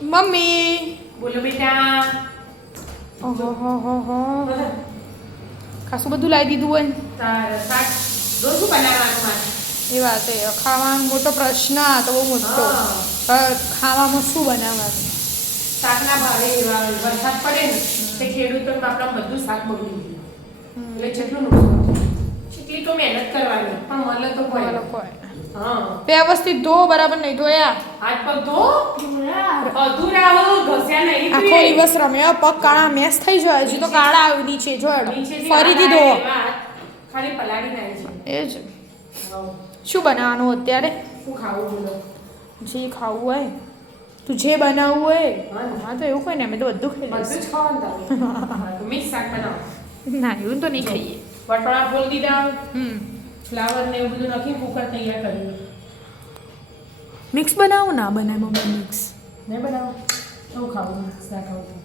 Mummy બોલો બેટા. ઓહો હો હો હો ખાસું બધું લાવી દીધું હોય ને તાર શાક રોજ શું બનાવવાનું મારે? એ વાત એ ખાવાનો મોટો પ્રશ્ન આ તો બહુ મોટો ખાવામાં શું બનાવવાનું શાકના ભાવે એવા વરસાદ પડે ને તે ખેડૂતોને આપણા બધું શાક બગડી ગયું એટલે જેટલું નુકસાન એટલી તો મહેનત કરવાની પણ મળે તો કોઈ હા વ્યવસ્થિત ધો બરાબર નહીં ધોયા હાથ પગ ધો અધૂરા હો ઘસ્યા નહીં આખો દિવસ રમ્યો પગ કાળા મેસ થઈ જાય હજી તો કાળા આવ્યું નીચે જોડ ફરીથી ધો ખાલી પલાળી નાખી છે એ જ શું બનાવવાનું અત્યારે શું ખાવું બોલો જે ખાવું હોય તું જે બનાવવું હોય હા તો એવું કોઈ ને અમે તો બધું ખાઈ બધું જ ખાવાનું તમે મિક્સ શાક બનાવો ના એવું તો નહીં ખાઈએ વટણા ફોલ દીધા ફ્લાવર ને એવું બધું નાખીને કુકર તૈયાર કર્યું મિક્સ બનાવો ના બનાય મમ્મી મિક્સ નહીં બનાવો શું ખાવું શાક ખાવું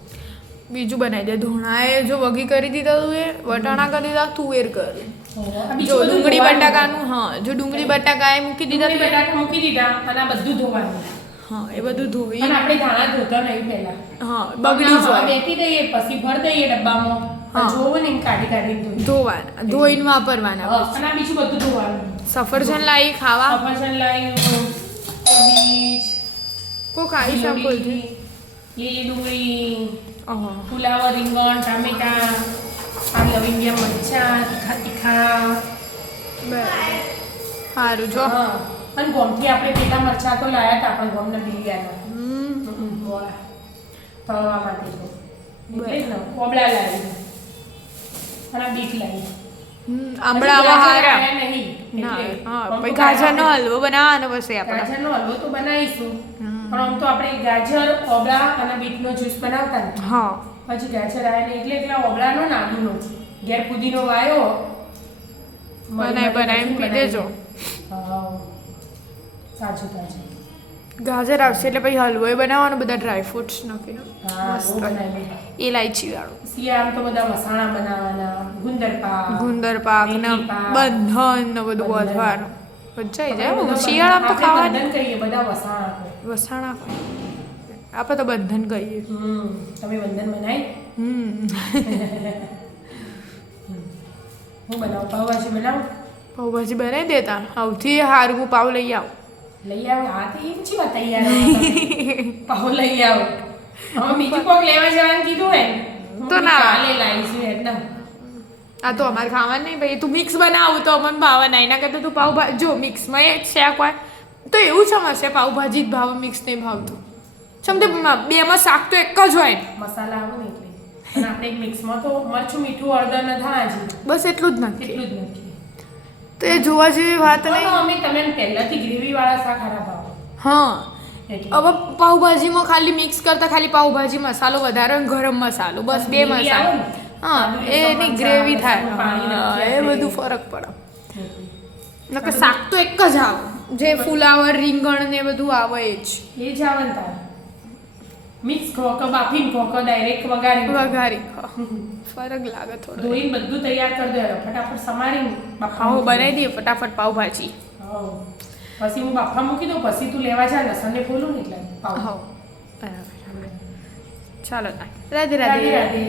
બીજું બનાવી દે ધોણાએ જો વગી કરી દીધા તું એ વટાણા કરી દીધા તુવેર કરી જો ડુંગળી બટાકાનું હા જો ડુંગળી બટાકા એ મૂકી દીધા ડુંગળી બટાકા મૂકી દીધા અને આ બધું ધોવાનું હા એ બધું ધોઈ અને આપણે ધાણા ધોતા નહીં પહેલા હા બગડી જાય બેટી દઈએ પછી ભર દઈએ ડબ્બામાં જોવું ને કાઢી કાઢી ધોવાના ધોઈને વાપરવાના અને આ બીજું બધું ધોવાનું સફરજન લાવી ખાવા સફરજન લાવી બીજ કો ખાઈ શકો લીલી ડુંગળી ઓહો ફુલાવર રીંગણ ટામેટા આ લવિંગિયા મરચાં તીખા તીખા બરાબર સારું જો અને ગોમથી આપણે પેલા મરચાં તો લાયા હતા પણ ગોમને બિલિયાના તળવા માટે તો એટલે જ ને ઓબળા લાવી અને બીટ લાવી આંબળા આવા હારા નહીં ના હા પછી ગાજરનો હલવો બનાવવાનો પછી આપણે ગાજરનો હલવો તો બનાવીશું પણ આમ તો આપણે ગાજર ઓબળા અને બીટનો જ્યુસ બનાવતા ને હા પછી ગાજર આવ્યા ને એટલે એટલા ઓબળાનો નાદુનો ઘેર પુદીનો વાયો બનાવી પી દેજો સાચું સાચું ગાજર આવશે એટલે પછી હલવો બનાવવાનો બધા ડ્રાયફ્રૂટ્સ નાખીને મસ્ત બનાવી ઇલાયચી વાળું શિયાળામાં તો બધા વસાણા બનાવવાના ગુંદર પાક ને બંધન ને બધું વધવાનું મજા આવી જાય શિયાળામાં તો ખાવાનું બંધન કહીએ બધા વસાણા આપણે તો બંધન કહીએ તમે બંધન બનાવી હું બનાવું પાવભાજી બનાવું પાવભાજી બનાવી દેતા સૌથી સારું હું પાવ લઈ આવું લઈ આવ હા તો એમ છે તૈયાર પાવ લઈ આવ હવે બીજું કોક લેવા જવાનું કીધું હે તો ના કાલે લાવીશું એકદમ આ તો અમારે ખાવાનું નહીં ભાઈ તું મિક્સ બનાવું તો અમને ભાવવા એના કરતાં તું પાવભાજી જો મિક્સમાં એક શાક હોય તો એવું સમજશે પાવભાજી જ ભાવ મિક્સ નહીં ભાવતું સમજે બેમાં શાક તો એક જ હોય મસાલા આવું ને એટલે અને આપણે એક મિક્સમાં તો મરચું મીઠું હળદર ને ધાણા બસ એટલું જ નથી એટલું જ નથી તો એ જોવા જેવી વાત નહીં અમે તમે પહેલાથી ગ્રેવી વાળા શાક ખરાબ આવો હા હવે પાવભાજીમાં ખાલી મિક્સ કરતા ખાલી પાવભાજી મસાલો વધારે ગરમ મસાલો બસ બે મસાલો હા એની ગ્રેવી થાય એ બધું ફરક પડે નકર શાક તો એક જ આવે જે ફુલાવર રીંગણ ને બધું આવે એ જ આવે ને તારે મિક્સ ખો કે બાફીને ખો કે ડાયરેક્ટ વઘારી ફરક લાગે થોડો ધોઈને બધું તૈયાર કરી દેવાનું ફટાફટ સમારીને હા બનાવી દઈએ ફટાફટ પાવભાજી પછી હું બાફા મૂકી દઉં પછી તું લેવા જા લસણને ફોલું ને એટલે પાવ હા બરાબર ચાલો રાધે રાધે રાધે